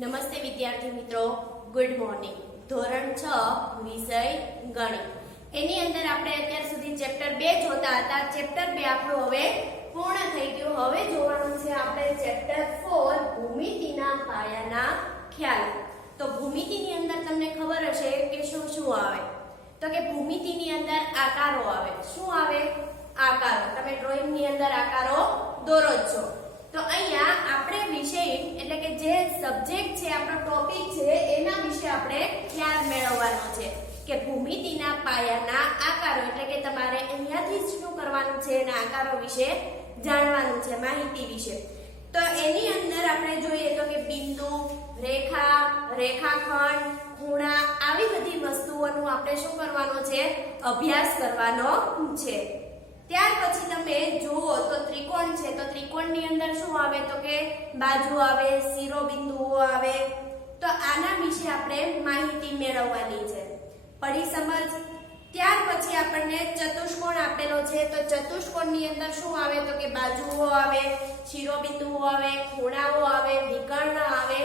નમસ્તે વિદ્યાર્થી મિત્રો, ગુડ મોર્નિંગ. ધોરણ 6 વિષય ગણિત. એની અંદર આપણે અત્યાર સુધી ચેપ્ટર 2 જોતા હતા. ચેપ્ટર 2 આપણું હવે પૂર્ણ થઈ ગયું. હવે જોવાનું છે આપણે ચેપ્ટર 4 ભૂમિતિના પાયાના ખ્યાલ. તો ભૂમિતિની અંદર તમને ખબર હશે કે શું શું આવે. તો કે ભૂમિતિની અંદર આકારો આવે. શું આવે? આકારો. તમે ડ્રોઈંગની અંદર આકારો દોરો જ છો. તો અહીંયા આપણે વિષય એટલે કે જે સબ્જેક્ટ છે, આપણો ટોપિક છે, એના વિશે આપણે ખ્યાલ મેળવવાનો છે કે ભૂમિતિના પાયાના આકારો. એટલે કે તમારે અહીંયાથી શું કરવાનું છે, એના આકારો વિશે જાણવાનું છે, માહિતી વિશે. તો એની અંદર આપણે જોઈએ તો કે બિંદુ, રેખા, રેખાખંડ, ખૂણા, આવી બધી વસ્તુઓનું આપણે શું કરવાનો છે, અભ્યાસ કરવાનો છે. ત્યાર પછી તમે જુઓ તો ત્રિકોણ છે. તો ત્રિકોણની અંદર શું આવે તો કે બાજુ આવે, શિરોબિંદુઓ આવે. તો આના વિશે આપણે માહિતી મેળવવાની છે. પડી સમજ? ત્યાર પછી આપણને ચતુષ્કોણ આપેલો છે. તો ચતુષ્કોણની અંદર શું આવે તો કે બાજુઓ આવે, શિરોબિંદુઓ આવે, ખૂણાઓ આવે, વિકર્ણ આવે.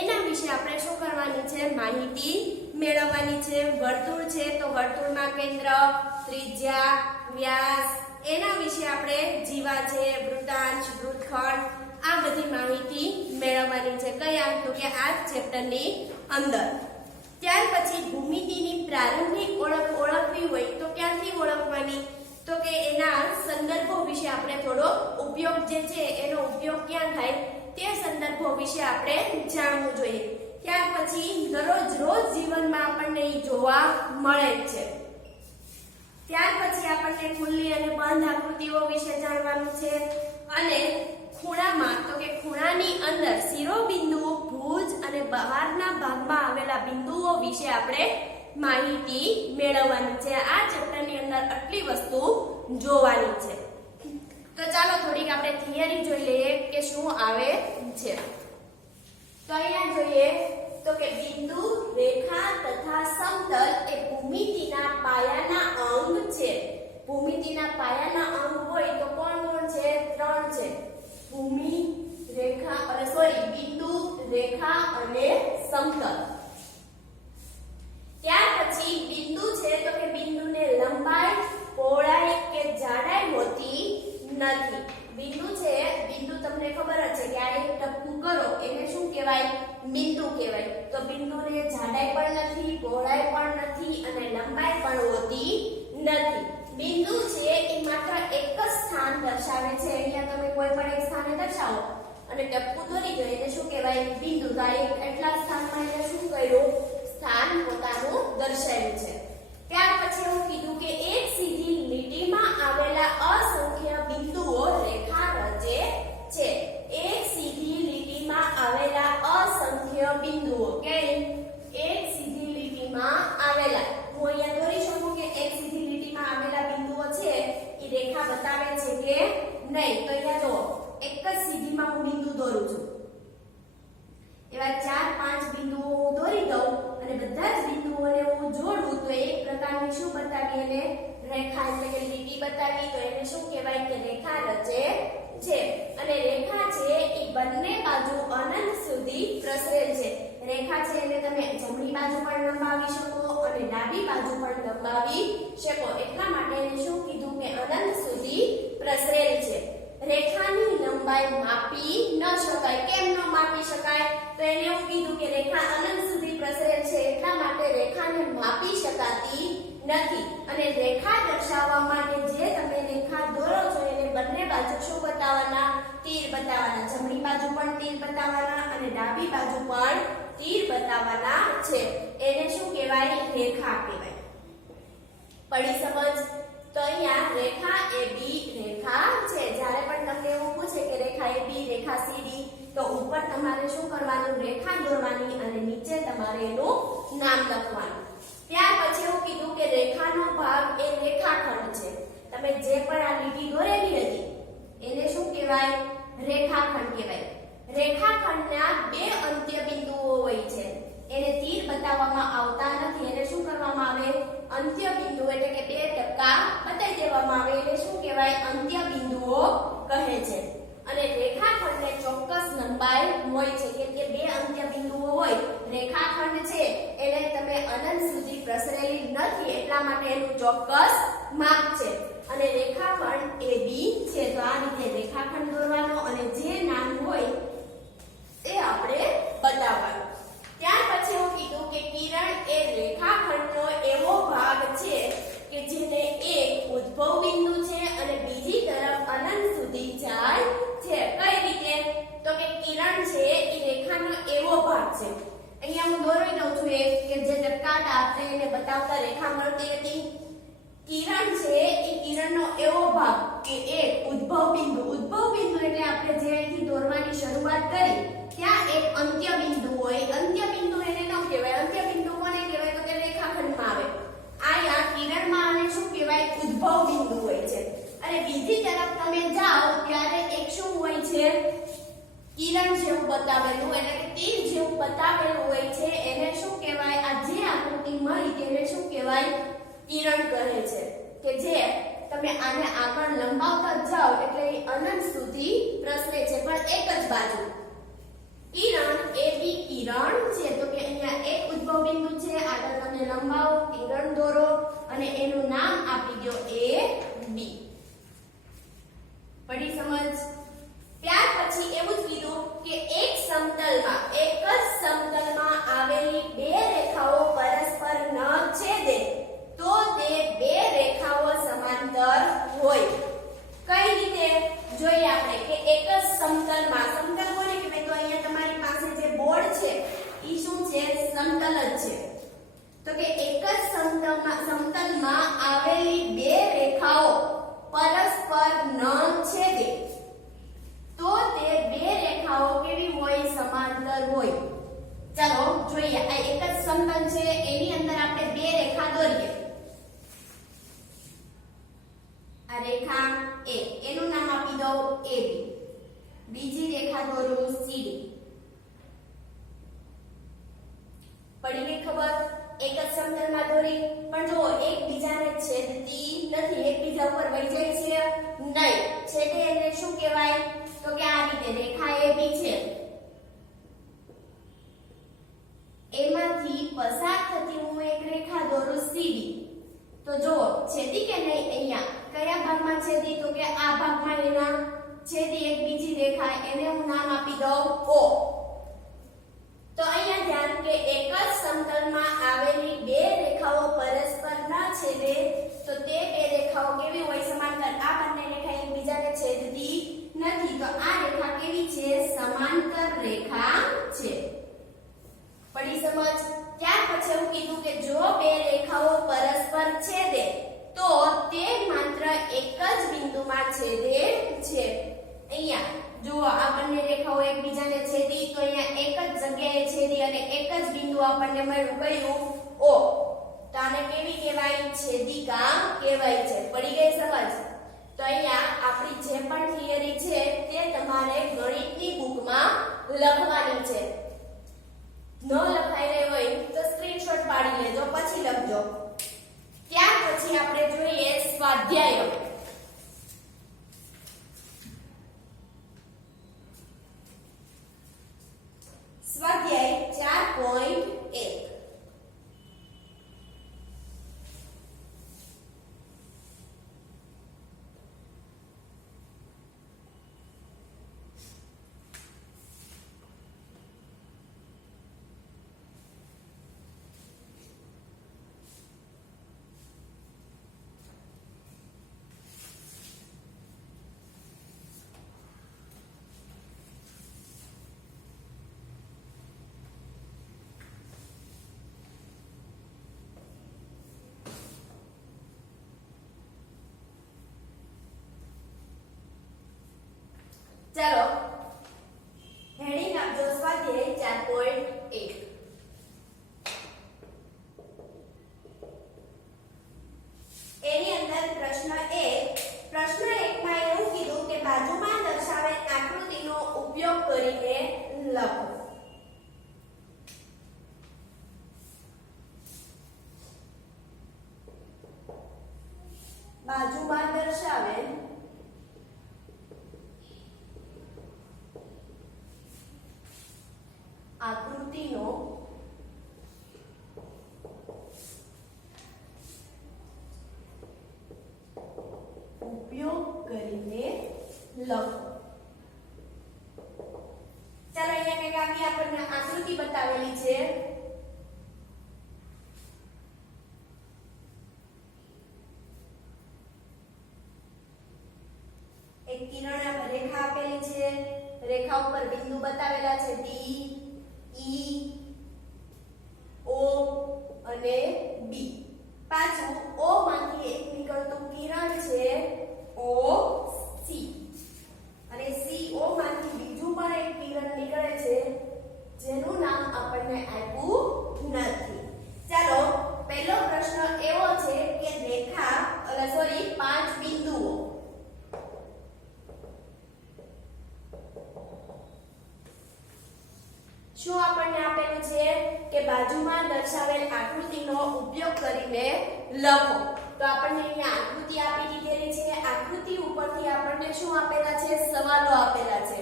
એના વિશે આપણે શું કરવાની છે, માહિતી મેળવવાની છે. વર્તુળ છે તો વર્તુળમાં કેન્દ્ર, ત્રિજ્યા, વ્યાસ, એના વિશે આપણે જીવા છે, વૃત્તાંશ, વૃત્તખંડ, આ બધી માહિતી મેળવવાની છે. કયા? તો કે આ ચેપ્ટરની અંદર. ત્યાર પછી ભૂમિતિની પ્રારંભિક ઓળખ ઓળખવી હોય તો ક્યાંથી ઓળખવાની? તો કે એના સંદર્ભો વિશે આપણે થોડો ઉપયોગ જે છે એનો ઉપયોગ ક્યાં થાય તે સંદર્ભો વિશે આપણે જાણવું જોઈએ. ત્યાર પછી દરરોજ રોજ જીવનમાં આપણને ઈ જોવા મળે જ છે. ત્યાર પછી આપણને ખુલ્લી અને બંધ આકૃતિઓ વિશે જાણવાનું છે. અને ખૂણામાં તો કે ખૂણાની અંદર શિરોબિંદુઓ, ભુજ અને બહારના ભાગમાં આવેલા બિંદુઓ વિશે આપણે માહિતી મેળવવાની છે. આ ચેપ્ટરની અંદર આટલી વસ્તુ જોવાની છે. તો ચાલો થોડીક આપણે થિયરી જોઈ લઈએ કે શું આવે છે. તો અહીંયા જોઈએ તો કે બિંદુ, રેખા તથા સમતલ એ ભૂમિતિના પાયાના અંગ છે. ભૂમિતિના પાયાના અંગ હોય તો કોણ કોણ છે? 3 છે. ભૂમિ, રેખા અને બિંદુ, રેખા અને સમતલ. ત્યાર પછી બિંદુ છે તો કે બિંદુને લંબાઈ, પહોળાઈ કે જાડાઈ હોતી નથી. બિંદુ છે, બિંદુ તમને ખબર જ છે કે આ એક ટપકું કરો એને શું કહેવાય? બિંદુ કહેવાય. તો બિંદુને જાડાઈ પણ નથી, પહોળાઈ પણ નથી અને લંબાઈ પણ હોતી નથી. બિંદુ છે એ માત્ર એક જ સ્થાન દર્શાવે છે. અહીંયા તમે કોઈ પણ એક સ્થાને દર્શાવો અને ટપકું દોરી દો એને શું કહેવાય? બિંદુ. તો એટલા સ્થાનમાં એને શું કર્યું? સ્થાન પોતાનું દર્શાવ્યું છે. ત્યાર પછી એવું કીધું કે એક સીધી લીટીમાં આવેલા અસંખ્ય બિંદુઓ રેખા રચે છે. એક સીધી લીટીમાં આવેલા અસંખ્ય બિંદુઓ. કે એક સીધી લીટીમાં આવેલા, હું અહીંયા દોરી શકું કે એક સીધી લીટીમાં આવેલા બિંદુઓ છે એ રેખા બતાવે છે કે નહીં? તો અહીંયા જો એક જ સીધીમાં હું બિંદુ દોરું છું. એવા 4-5 બિંદુઓ હું દોરી દઉં અને બધા જ બિંદુઓને હું જોડું તો એક પ્રકારની શું બતાવી? એને રેખા એટલે કે લીટી બતાવી. તો એને શું કહેવાય? કે રેખા રચે છે. અને રેખા છે એ બંને બાજુ અનંત સુધી પ્રસરેલ છે. રેખા છે એને તમે જમણી બાજુ પણ લંબાવી શકો અને ડાબી બાજુ પણ લંબાવી શકો. એટલા માટે એને શું કીધું કે અનંત સુધી પ્રસરેલ છે. રેખાની લંબાઈ માપી ન શકાય. કેમ ન માપી શકાય? તો એને એવું કીધું કે રેખા અનંત સુધી પ્રસરેલ છે એટલા માટે રેખાને માપી શકાતી નથી. અને રેખા દર્શાવવા માટે જે તમે રેખા દોરો છો એને બંને બાજુ શું બતાવવાના? તીર બતાવવાના. જમણી બાજુ પણ તીર બતાવવાના અને ડાબી બાજુ પણ તીર બતાવવાના છે. એને શું કહેવાય? રેખા કહેવાય. પડી સમજ? તો અહીંયા રેખા AB રેખા છે. જ્યારે પણ તમને એવું પૂછે કે રેખા AB, રેખા CD, તો ઉપર તમારે શું કરવાનું? રેખા દોરવાની અને નીચે તમારે એનું નામ લખવાનું. ત્યાર પછી એવું કીધું કે રેખાનો ભાગ એ રેખાખંડ છે. તમે જે પણ આ લીટી દોરેલી હતી એને શું કહેવાય? રેખાખંડ કહેવાય. રેખાખંડના 2 અંત્ય બિંદુઓ હોય છે. એને તીર બતાવવામાં આવતા નથી. એને શું કરવામાં આવે? અંત્ય બિંદુ એટલે કે 2 ટપકા બતાવી દેવામાં આવે. એને શું કહેવાય? અંત્ય બિંદુઓ કહે છે. અને રેખાખંડને ચોક્કસ લંબાઈ હોય છે કેમ કે બે અંત્ય બિંદુઓ હોય રેખાખંડ છે એને તમે અનંત સુધી પ્રસરેલી નથી એટલા માટે એનું ચોક્કસ માપ છે અને રેખાખંડ AB છે તો આ રીતે રેખાખંડ દોરવાનો અને જે નામ હોય એ આપણે બતાવવાનું ત્યાર પછી હું કીધું કે કિરણ એ રેખાખંડનો એવો ભાગ છે કે જેને એક ઉદ્ભવ બિંદુ છે અને બીજી તરફ અનંત સુધી જાય છે કઈ રીતે તો કે કિરણ છે એ રેખાનો એવો ભાગ છે અહીંયા હું દોરી દઉં છું કે જે ટપકાતા આપણે એને બતાવતા રેખા મળતી હતી કિરણ છે એ કિરણનો એવો ભાગ કે એક ઉદ્ભવ બિંદુ એટલે આપણે જે અહીંથી દોરવાની શરૂઆત કરી ત્યાં એક અંત્ય બિંદુ હોય અંત્ય બિંદુ એને ન કહેવાય અંત્ય બિંદુ કોને કહેવાય તો કે રેખાખંડમાં આવે આયા કિરણમાં આને શું કહેવાય ઉદ્ભવ બિંદુ હોય છે અને બીજી તરફ તમે જાઓ ત્યારે એક શું હોય છે કિરણ જેવું બતાવેલું એટલે કે તીર જેવું બતાવેલું હોય છે એને શું કહેવાય આ જે આકૃતિ મળી તેને શું કહેવાય કિરણ કહે છે કે જે તમે આને આગળ લંબાવતા જાઓ એટલે એ અનંત સુધી પ્રસરે છે પણ એક જ બાજુ કિરણ એ બી કિરણ છે તો કે અહીંયા એક ઉદ્ભવ બિંદુ છે આગળ તમે લંબાવો કિરણ દોરો અને એનું નામ આપી દો A B પડી સમજ ત્યાર પછી એવું જ કીધું કે એક જ સમતલમાં આવેલી બે રેખાઓ પરસ્પર ન છેદે તો તે બે રેખાઓ સમાંતર હોય કઈ રીતે જોઈએ આપણે કે એક જ સમતલમાં સમતલ કોને કહેવાય તો અહીંયા તમારી પાસે જે બોર્ડ છે ઈ શું છે સમતલ જ છે તો કે એક જ સમતલમાં આવેલી બે રેખાઓ પરસ્પર ન છેદે તો તે બે રેખાઓ કેવી હોય સમાંતર હોય ચાલો જોઈએ આ એક જ સમતલ છે એની અંદર આપણે બે રેખા દોરીએ આ રેખા A એનું નામ આપી દો AB બીજી રેખા દોરું CD પડી ગઈ ખબર એક જ સમતલમાં દોરી પણ જો એકબીજાને છેદતી નથી એકબીજા ઉપર વહી જાય છે નહીં છેદે એને શું કહેવાય તો કે આ રીતે રેખા AB છે એમાંથી પસાર થતી હું એક રેખા દોરું CD તો જો છેદી કે નહીં અહીંયા કયા ભાગમાં છેદી તો કે આ ભાગમાં એના છેદી એક બીજી રેખા એને હું નામ આપી દઉં O તો અહીંયા ધ્યાન કે એક જ સમતલમાં આવેલી બે રેખાઓ પરસ્પર ના છેદે તો તે બે રેખાઓ કેવી હોય સમાંતર આ બંને રેખા એકબીજાને છેદતી નથી તો આ રેખા કેવી છે સમાંતર રેખા છે પડી સમજ ત્યાર પછી એવું કીધું કે જો બે રેખાઓ પરસ્પર છેદે તો તે માત્ર એક જ બિંદુમાં છેદે છે અહીંયા જુઓ આ બંને રેખાઓ એકબીજાને છેદી તો અહીંયા એક જ જગ્યાએ છેદી અને એક જ બિંદુ આપણને મળ્યું કયું O તો આને કેવી કહેવાય છેદિકા કહેવાય છે પડી ગઈ સમજ તો અહીંયા આપણી જે પણ થિયરી છે તે તમારે ગણિતની બુકમાં લખવાની છે ન લખાઈ રહી હોય તો સ્ક્રીનશોટ પાડી લેજો પછી લખજો ત્યાર પછી આપણે જોઈએ સ્વાધ્યાય સ્વાધ્યાય 4.1 ચાલો હેડિંગ આપજો સ્વાધ્યાય 4.1 એની અંદર પ્રશ્ન 1 માં એવું કીધું કે બાજુમાં દર્શાવેલ આકૃતિનો ઉપયોગ કરીને લખો બાજુમાં દર્શાવેલ આકૃતિનો ઉપયોગ કરીને લખો. ચાલો અહીંયા કંઈક આવી આપણને આકૃતિ બતાવેલી છે. એક કિરણ રેખા આપેલી છે. રેખા ઉપર બિંદુ બતાવેલા છે ડી, ઈ, ઓ અને બી. પાછું ઓ માંથી એક નીકળતું કિરણ છે ઓ સી, અને સી ઓ માંથી બીજું પણ એક કિરણ નીકળે છે જેનું નામ આપણને આપ્યું નથી. ચાલો પહેલો પ્રશ્ન એવો છે કે રેખા સોરી 5 બિંદુઓ શું આપણને આપેલું છે કે બાજુમાં દર્શાવેલ આકૃતિનો ઉપયોગ કરીને લખો. તો આપણને અહીંયા આકૃતિ આપી દીધેલી છે. આકૃતિ ઉપરથી આપણને શું આપેલા છે? સવાલો આપેલા છે.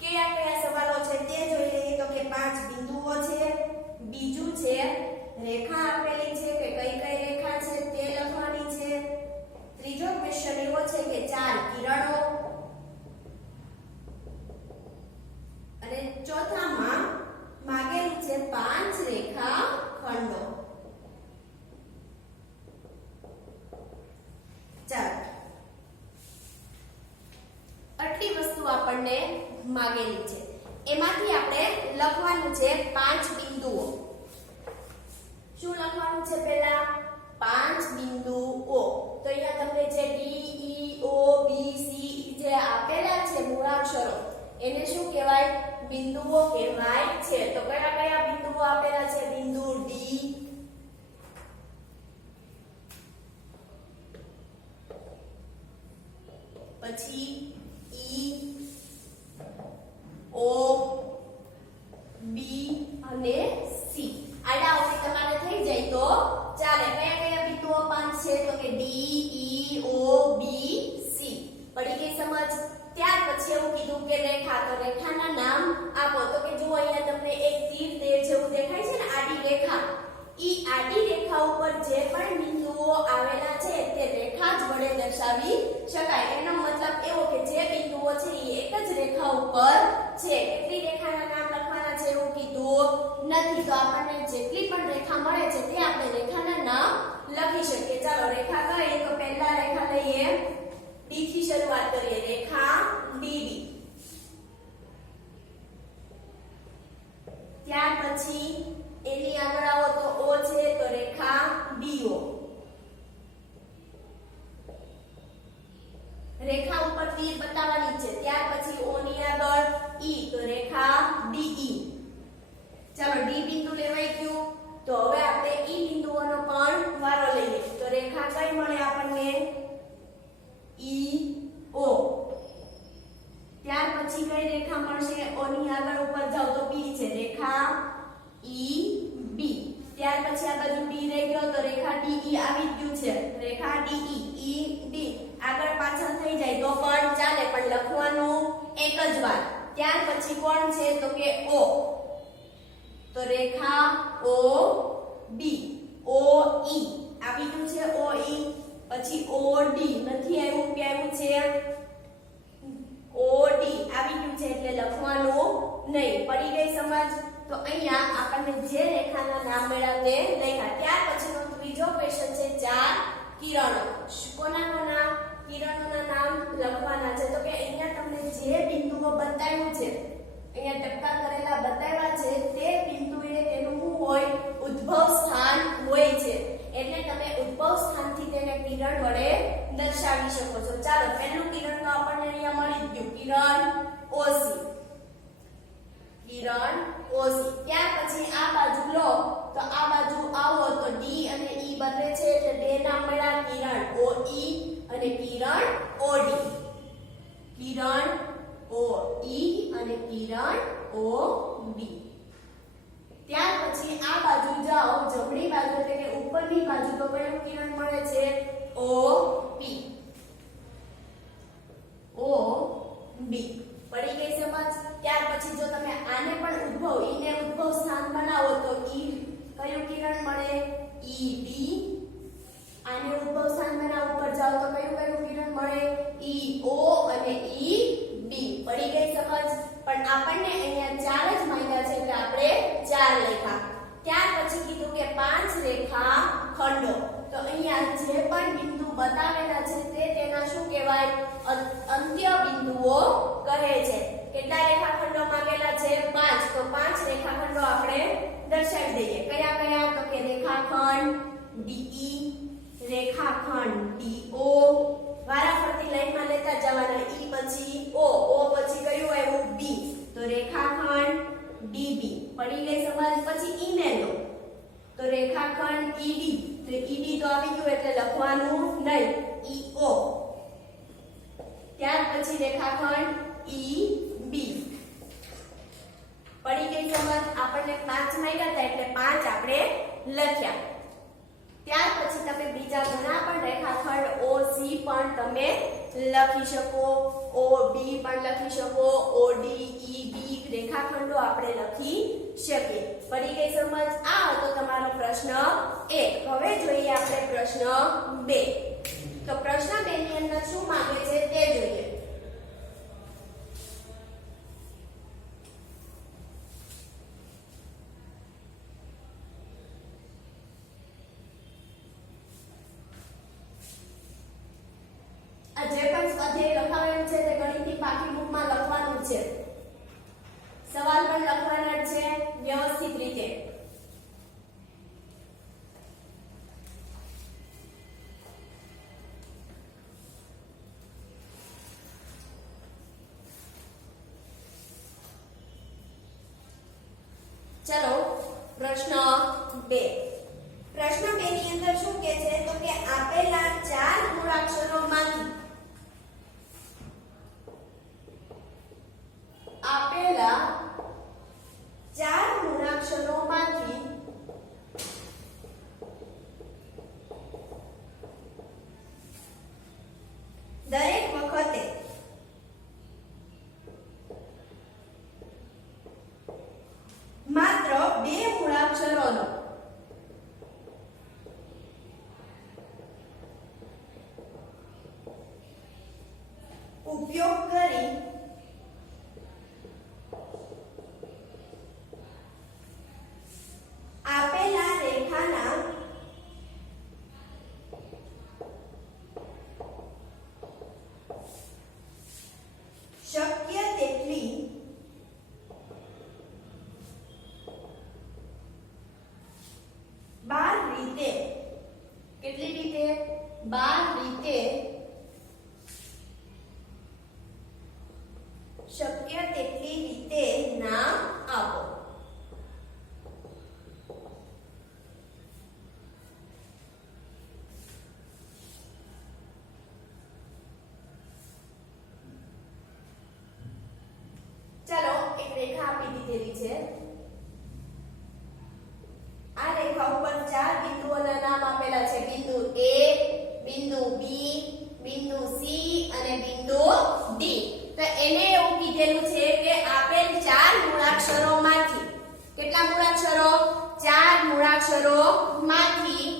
કયા કયા સવાલો છે તે જોઈ લઈએ. તો કે 5 બિંદુઓ છે, બીજું છે રેખા આપેલી છે કે કઈ કઈ રેખા છે તે લખવાની છે. ત્રીજો ક્વેશ્ચન એવો છે કે 4 કિરણો, અને ચોથામાં માંગેલું છે 5 રેખા ખંડો. ચાલો આટલી વસ્તુ આપણને માંગેલી છે. એમાંથી આપણે લખવાનું છે 5 બિંદુઓ. શું લખવાનું છે? પહેલા 5 બિંદુઓ. તો અહીંયા તમને જે ડી, ઈ, ઓ, બી, સી જે આપેલા છે મૂળાક્ષરો એને શું કહેવાય? બિંદુઓ કહેવાય છે. તો કયા કયા બિંદુઓ આપેલા છે? બિંદુ ડી, પછી ઈ, ઓ, બી અને સી. આડા અવળી તમારે થઈ જાય તો ચાલે. કયા કયા બિંદુઓ 5 છે? તો કે ડી, ઈ, ઓ, બી, સી. પડી ગઈ સમજ? ત્યાર પછી એવું કીધું કે રેખા. તો રેખાના નામ આપો. તો કે જો અહીંયા તમને એક તીર તેર જેવું દેખાય છે ને આડી રેખા, ઈ આડી રેખા ઉપર જે પણ બિંદુઓ આવેલા છે તે રેખા જ વડે દર્શાવી શકાય. એનો મતલબ એવો કે જે બિંદુઓ છે એ એક જ રેખા ઉપર છે. કેટલી રેખાના નામ લખવાના છે એવું કીધું નથી. તો આપણને જેટલી પણ રેખા મળે છે તે આપણે રેખાના નામ લખી શકીએ. ચાલો રેખા કઈ? તો પહેલા રેખા લઈએ ડી થી શરૂઆત કરીએ. રેખા ડીડી. ત્યાર પછી એની આગળ આવો તો ઓ છે તો રેખા ડીઓ. રેખા ઉપર તીર બતાવવાની છે. ત્યાર પછી ઓ ની આગળ ઈ તો રેખા ડીઈ. ચાલો ડી બિંદુ લેવાઈ ગયું. તો હવે આપણે ઈ બિંદુઓનો પણ વારો લઈએ. તો રેખા કઈ મળે આપણને? ઈ ઓ. ત્યાર પછી કઈ રેખા મળશે? ઓ ની આગળ ઉપર જાવ તો બી છે રેખા ઈ બી. ત્યાર પછી આ બાજુ ડી રહી ગયો તો રેખા ડીઈ આવી ગયું છે. રેખા ડીઈ, ઈ ડી. આગળ પાછળ થઈ જાય તો પણ ચાલે, પણ લખવાનું એક જ વાર. ત્યાર પછી કોણ છે? તો કે ઓ. તો રેખા ઓ બી, ઓ ઈ આવી ગયું છે. ઓ ઈ પછી ઓ ડી નથી આવ્યું કે આવ્યું છે? ઓ ડી આવી ગયું છે એટલે લખવાનું નહીં. પડી ગઈ સમજ? તો અહીંયા આપણને જે રેખાના નામ મળ્યા તે લખ્યા. ત્યાર પછીનો ત્રીજો ક્વેશ્ચન છે 4 કિરણો. કોના કોના કિરણોના નામ લખવાના છે? તો કે અહીંયા તમને જે બિંદુઓ બતાવ્યું છે, અહીંયા ટપકા કરેલા બતાવ્યા છે તે બિંદુએ તેનું શું હોય? ઉદ્ભવ સ્થાન હોય છે. એટલે તમે ઉદ્ભવ સ્થાનથી તેને કિરણ વડે દર્શાવી શકો છો. ચાલો પહેલું કિરણ તો આપણને અહીંયા મળી ગયું. કિરણ ઓસી. કિરણ ઓસી. ત્યાર પછી આ બાજુ લો તો આ બાજુ આવો તો ડી અને ઈ બદલે છે એટલે બે નામ મળ્યા. કિરણ ઓ ઈ અને કિરણ ઓડી. કિરણ ઓ ઈ અને કિરણ ઓ બી. ત્યાર પછી આ બાજુ જાઓ જમણી બાજુ એટલે કે ઉપરની બાજુ તો કયું કિરણ મળે છે? ઓ પી. ઓ બી. પડી ગઈ સમજ? ત્યાર પછી જો તમે આને પણ ઉદ્ભવ ઈ ને ઉદ્ભવ સ્થાન બનાવો તો ઈ કયું કિરણ મળે? EB. આને ઉદ્ભવ સ્થાન બનાવો ઉપર જાઓ તો કયું કિરણ મળે? EO અને EB. પડી ગઈ સમજ? પણ આપણને અહીંયા 4 જ માંગ્યા છે એટલે આપણે 4 લખ્યા. ત્યાર પછી કીધું કે 5 રેખા ખંડો. તો અહીંયા જે પણ બિંદુ બતાવેલા છે તે તેના શું કહેવાય? અંત્ય બિંદુઓ કહે છે. કેટલા રેખાખંડો માંગેલા છે? 5. તો 5 રેખાખંડો આપણે દર્શાવી દઈએ. કયા કયા? તો કે રેખાખંડ DE, રેખાખંડ DO, વારાફરતી લાઈનમાં લેતા જવાના. E પછી O, O પછી કયું આવ્યું? B. તો રેખાખંડ DB. પડી ગઈ સમજ? પછી E ને લો તો રેખાખંડ ED. તો ED તો આવી ગયું એટલે લખવાનું નહીં, EO. ત્યાર પછી રેખાખંડ EB. પડી ગઈ સમજ? આપણને 5 માંગ્યા હતા એટલે 5 આપણે લખ્યા. ત્યાર પછી તમે બીજા ઘણા પણ રેખાખંડ OC પણ તમે લખી શકો, OB પણ લખી શકો, OD, EB રેખાખંડો આપણે લખી શકીએ. પડી ગઈ સમજ? આ હતો તમારો પ્રશ્ન 1. હવે જોઈએ આપણે પ્રશ્ન 2. તો પ્રશ્ન 2 ની અંદર શું માંગે છે તે જોઈએ. જે પણ સ્વાધ્યાય લખાવેલું છે તે ગણિતની પાકી બુકમાં લખવાનું છે. સવાલ પણ લખવાના છે વ્યવસ્થિત રીતે. ચલો પ્રશ્ન 2. પ્રશ્ન 2 ની અંદર શું કહે છે? તો કે આપેલા 4 મૂળાક્ષરોમાંથી દરેક વખતે માત્ર 2 મૂળાક્ષરોનો ઉપયોગ કરી આપેલા રેખાના શક્ય તેટલી બાર રીતે, કેટલી રીતે? 12 રીતે શક્ય તેટલી રીતે નામ આપો. ચાલો એક રેખા આપી દીધેલી છે. આ રેખા ઉપર 4 બિંદુઓના નામ આપેલા છે. બિંદુ A, બિંદુ B, બિંદુ C અને બિંદુ D. તો એને એવું કીધેલું છે કે આપેલ 4 મૂળાક્ષરોમાંથી, કેટલા મૂળાક્ષરો? 4 મૂળાક્ષરોમાંથી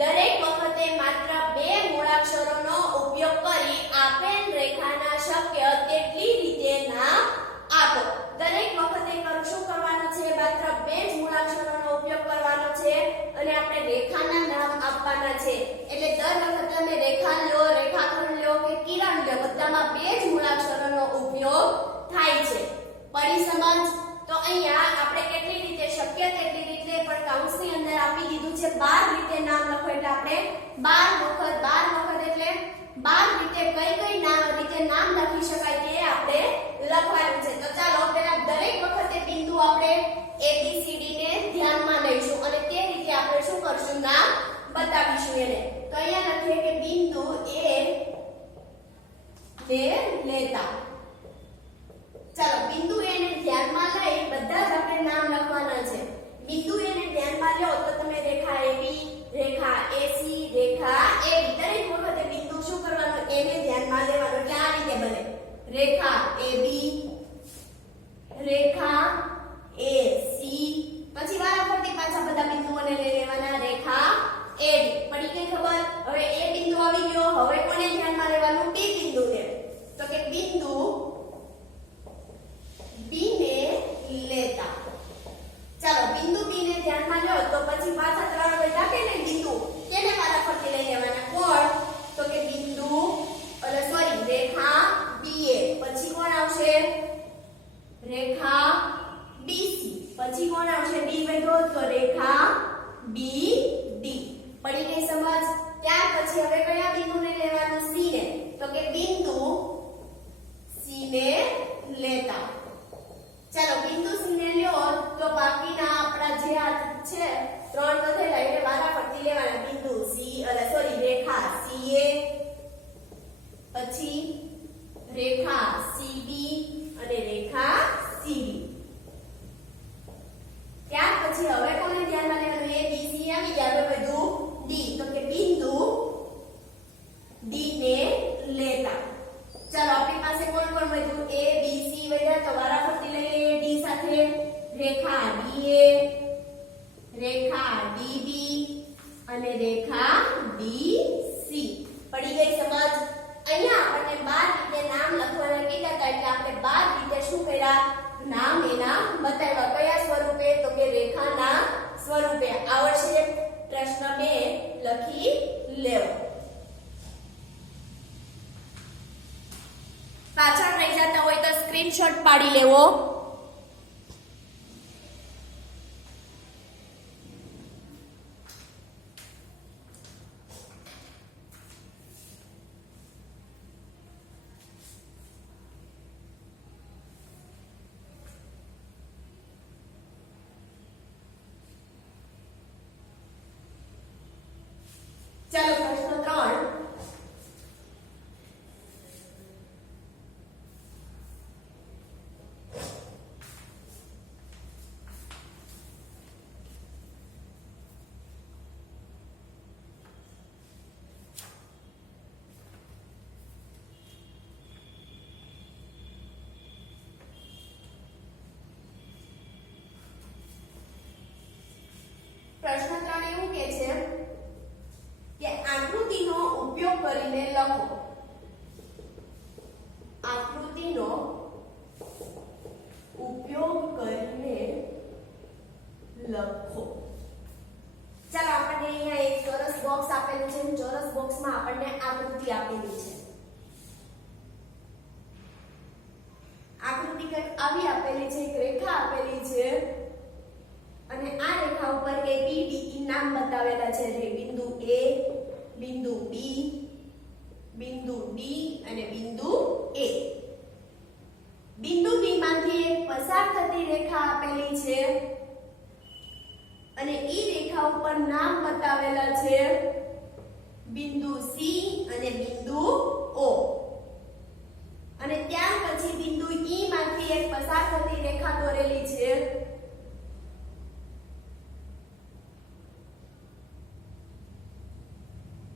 દરેક વખતે માત્ર 2 મૂળાક્ષરોનો ઉપયોગ કરી આપેલ રેખાના શક્ય તેટલી રીતે નામ આપો. દરેક વખતે શું કરવાનું છે? માત્ર 2 જ મૂળાક્ષરોનો ઉપયોગ કરવાનો છે અને આપણે રેખાના નામ આપવાના છે. એટલે દર વખતે તમે રેખા લો, રેખાખંડ લો કે કિરણ લો, બધામાં 2 જ મૂળાક્ષરોનો ઉપયોગ થાય છે. પડી સમજ? તો અહીંયા આપણે કેટલી રીતે શક્ય તેટલી રીતે પણ કૌંસની અંદર આપી દીધું છે 12 રીતે નામ લખો. એટલે આપણે 12 વખત એટલે 12 રીતે કઈ રીતે નામ લખી શકાય તે આપણે લખવાનું છે. તો ચાલો પહેલા દરેક વખતે બિંદુ આપણે ABCD ને ધ્યાનમાં લઈશું અને તે રીતે આપણે શું કરશું? નામ બતાવીશું એને. તો અહીંયા લખીએ કે બિંદુ A ને લેતા. ચાલો બિંદુ A ને ધ્યાનમાં લઈ બધા જ આપણે નામ લખવાના છે. બિંદુ A ને ધ્યાનમાં લો તો તમે રેખા AB, રેખા AC, રેખા AB દરેક વખતે બિંદુ શું કરવાનું? A ને ધ્યાનમાં લેવાનું. એટલે આ રીતે બને. રેખા AB, રેખા AC, પછી વારાફરતી પાછા બધા બિંદુઓને લઈ લેવાના. રેખા AD. પડી ગઈ ખબર? હવે A બિંદુ આવી ગયો. હવે કોને ધ્યાનમાં લેવાનું? B બિંદુને. તો કે બિંદુ B ને લેતા. ચાલો બિંદુ B ને ધ્યાનમાં લો તો પછી પાછા ત્રણ વધ્યા કે ને બિંદુ કેને વારાફરતી લઈ લેવાના? કોણ? તો કે બિંદુ રેખા BA. પછી કોણ આવશે? રેખા BC. પછી કોણ આવશે? D વધ્યો તો રેખા BD. પડી ગઈ સમજ? ત્યાર પછી હવે કયા બિંદુને લેવાનું? C ને. તો કે બિંદુ C ને લેતા. ચાલો બિંદુ C ને લ્યો તો બાકીના આપણા જે આ છે ત્રણ વધેલા એટલે વારાફરતી લેવાના. બિંદુ રેખા CA, પછી રેખા CB અને રેખા CD. ત્યાર પછી હવે કોને ધ્યાનમાં લેવાનું? A B C આવી ગયા. હવે બધું D. તો કે બિંદુ D ને લેતા. ચાલો આપણી પાસે કોણ કોણ વધ્યું? A B C વધ્યા તો વારાફરતી લઈ લઈએ D સાથે. રેખા DA, રેખા DB અને રેખા DC. પડી ગઈ સમજ? અહીંયા આપણને 12 રીતે નામ લખવાના કીધા હતા એટલે આપણે 12 રીતે શું કર્યા? નામ એના બતાવ્યા. કયા સ્વરૂપે? તો કે રેખાના સ્વરૂપે. આવડશે? પ્રશ્ન 2 લખી લેવો. પાછળ રહી જતા હોય તો સ્ક્રીનશોટ પાડી લેવો. ચાલો પ્રશ્ન 3. પ્રશ્ન 3 એવું કહે છે કે આકૃતિનો ઉપયોગ કરીને લખો. આકૃતિનો ઉપયોગ કરીને લખો. ચાલો આપણને અહીંયા એક ચોરસ બોક્સ આપેલું છે. ચોરસ બોક્સમાં આપણને આકૃતિ આપેલી છે. આકૃતિ કંઈક આવી આપેલી છે. એક રેખા આપેલી છે અને આ રેખા ઉપર ABD નામ બતાવેલા છે. બિંદુ A, બિંદુ B, બિંદુ D અને બિંદુ A. બિંદુ B માંથી એક પસાર થતી રેખા આપેલી છે અને ઈ રેખા ઉપર નામ બતાવેલા છે બિંદુ C અને બિંદુ O. અને ત્યાર પછી બિંદુ E માંથી એક પસાર થતી રેખા દોરેલી છે.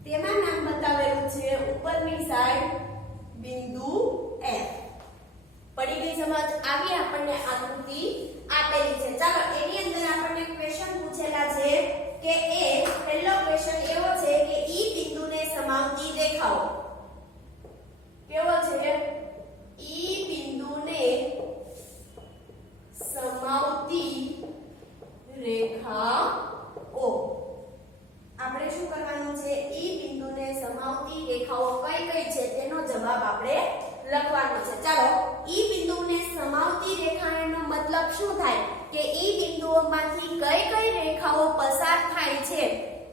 તેમાં નામ બતાવેલું છે ઉપરની સાઈડ બિંદુ F. પડી ગઈ સમજ? આવી આપણને આકૃતિ આપેલી છે. ચાલો એની અંદર આપણને ક્વેશ્ચન પૂછેલા છે કે પહેલો ક્વેશ્ચન એવો છે કે ઈ બિંદુને સમાવતી દેખાવો. કેવો છે? ઈ બિંદુને સમાવતી રેખાઓ. આપણે શું કરવાનું છે? ઈ બિંદુને સમાવતી રેખાઓ કઈ કઈ છે તેનો જવાબ આપણે લખવાનો છે. ચાલો ઈ બિંદુને સમાવતી રેખાનો મતલબ શું થાય કે ઈ બિંદુઓમાંથી કઈ કઈ રેખાઓ પસાર થાય છે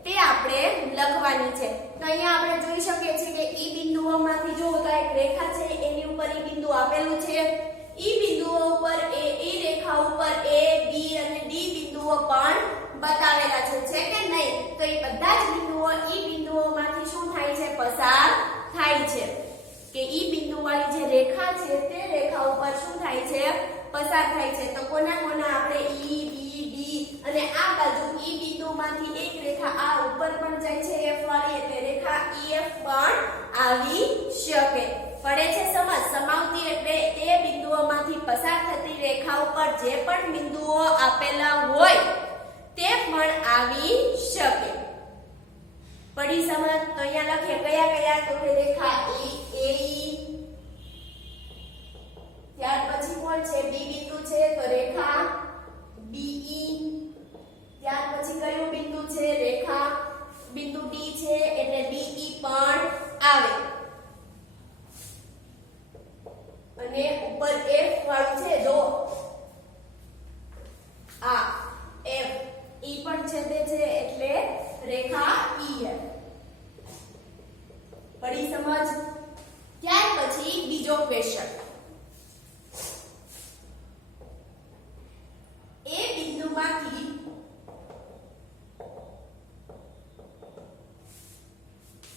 તે આપણે લખવાની છે. તો અહીંયા આપણે જોઈ શકીએ છીએ કે ઈ બિંદુઓમાંથી જો એક રેખા છે એની ઉપર ઈ બિંદુ આપેલું છે. ઈ બિંદુઓ ઉપર ઈ રેખા ઉપર A, B અને D બિંદુઓ પણ બતાવેલા છે કે નહીં? તો એ બધા જ બિંદુઓ ઈ બિંદુઓમાંથી શું થાય છે? પસાર થાય છે. કે ઈ બિંદુ વાળી જે રેખા છે તે રેખા ઉપર શું થાય છે? પસાર થાય છે. તો કોના કોના આપણે E, B, D અને આ બાજુ ઈ બિંદુમાંથી એક રેખા આ ઉપર પણ જાય છે F વાળી એટલે રેખા EF પણ આવી શકે. પડે છે સમજ. સમાવતી એટલે તે બિંદુઓમાંથી પસાર થતી રેખા ઉપર જે પણ બિંદુઓ આપેલા હોય તે પણ આવી શકે. પડી સમજ. તો અહીંયા લખીએ કયા કયા, તો કે રેખા AE, ત્યાર પછી કોણ છે B બિંદુ છે તો રેખા BE, ત્યાર પછી કયું બિંદુ છે રેખા બિંદુ D છે એટલે DE પણ આવે. અને ઉપર F વાળું છે જો આ F E પણ છેદે છે એટલે રેખા EF. પડી સમજ. ત્યાર પછી બીજો ક્વેશ્ચન, એ બિંદુમાંથી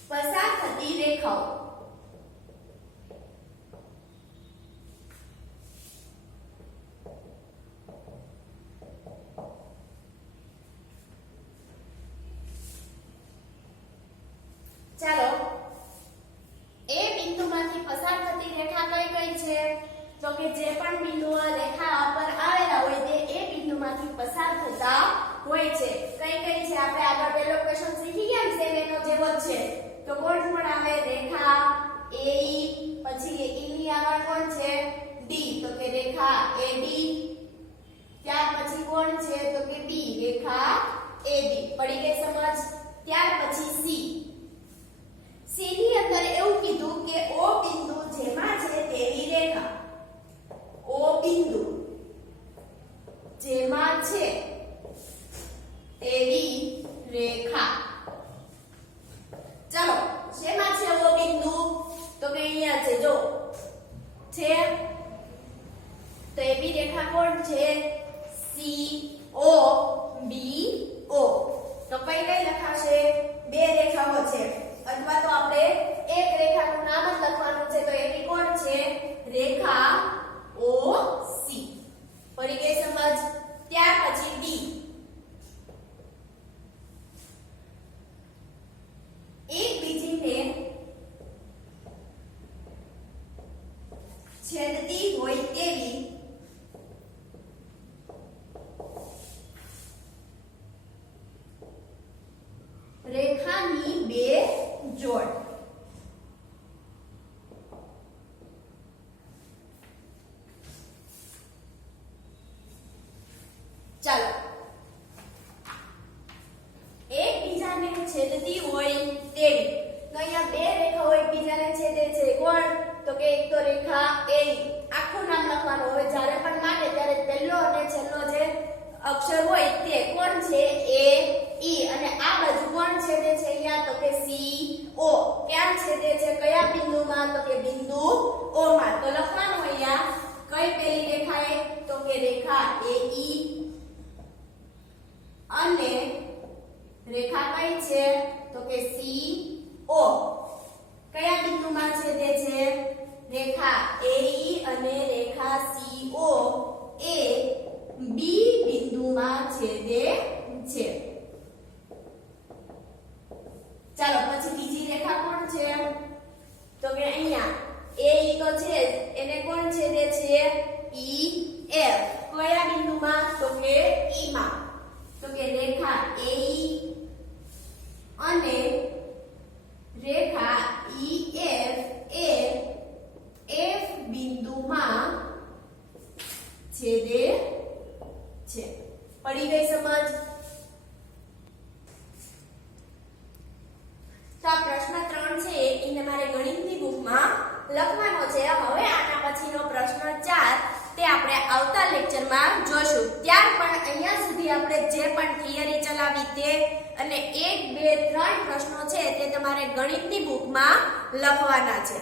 પસાર થતી રેખાઓ ચાલો એ બિંદુમાંથી પસાર થતી રેખા કઈ કઈ છે તો કે જે પણ બિંદુઓ રેખા પર આવેલા હોય તે એ બિંદુમાંથી પસાર થતા હોય છે. કઈ કઈ છે આપણે આગળ પહેલો ક્વેશ્ચન શીખી ગયા ને સેમ એનો જેવો જ છે. તો કોણ કોણ આવે રેખા AE, પછી E ની આગળ કોણ છે D તો કે રેખા AD, ત્યાર પછી કોણ છે તો કે B રેખા AB. પડી ગઈ સમજ. ત્યાર પછી C ની અંદર એવું કીધું કે O બિંદુ જેમાં છે તેવી રેખા, O બિંદુ જેમાં છે તેવી રેખા. ચાલો શેમાં છે O બિંદુ તો કે અહીંયા છે જો છે તો એ બી રેખા કોણ છે CO BO. તો કઈ કઈ લખાશે બે રેખાઓ છે અથવા તો આપણે એક રેખાનું નામ જ લખવાનું છે. તો એની કોણ છે રેખા OC. પડી ગઈ સમજ. ત્યાર પછી D, એક બીજીને છેદતી હોય તેવી રેખાની બે જોડ. ચાલો એકબીજાને છેદતી હોય તેવી. તો અહીંયા બે રેખાઓ એકબીજાને છેદે છે કોણ તો કે એક તો રેખા AE. આખું નામ લખવાનું. હવે જ્યારે પણ માંગે ત્યારે પહેલો અને છેલ્લો જે અક્ષર હોય તે કોણ છે AE. અને આ બાજુ કોણ છેદે છે અહીંયા તો કે CO. ક્યાં છેદે છે કયા બિંદુમાં તો કે બિંદુ O માં. તો લખવાનું અહીંયા કઈ પેલી રેખા એ તો કે રેખા AE અને રેખા કઈ છે તો કે CO. કયા બિંદુમાં છેદે છે રેખા AE અને રેખા CO એ B બિંદુમાં છેદે છે. ચાલો પછી બીજી રેખા કોણ છે તો કે અહીંયા AE તો છે એને કોણ છેદે છે EF. કયા બિંદુમાં તો કે E માં. તો કે રેખા AE અને રેખા EF એ F બિંદુમાં છેદે છે. પડી ગઈ સમજ. તો આ પ્રશ્ન 3 છે એને મારે ગણિતની બુકમાં લખવાનો છે. હવે આના પછીનો પ્રશ્ન 4 તે આપણે આવતા લેક્ચરમાં જોશું. ત્યાર પણ અહીંયા સુધી આપણે જે પણ થિયરી ચલાવી તે અને 1 2 3 પ્રશ્નો છે તે તમારે ગણિતની બુકમાં લખવાના છે.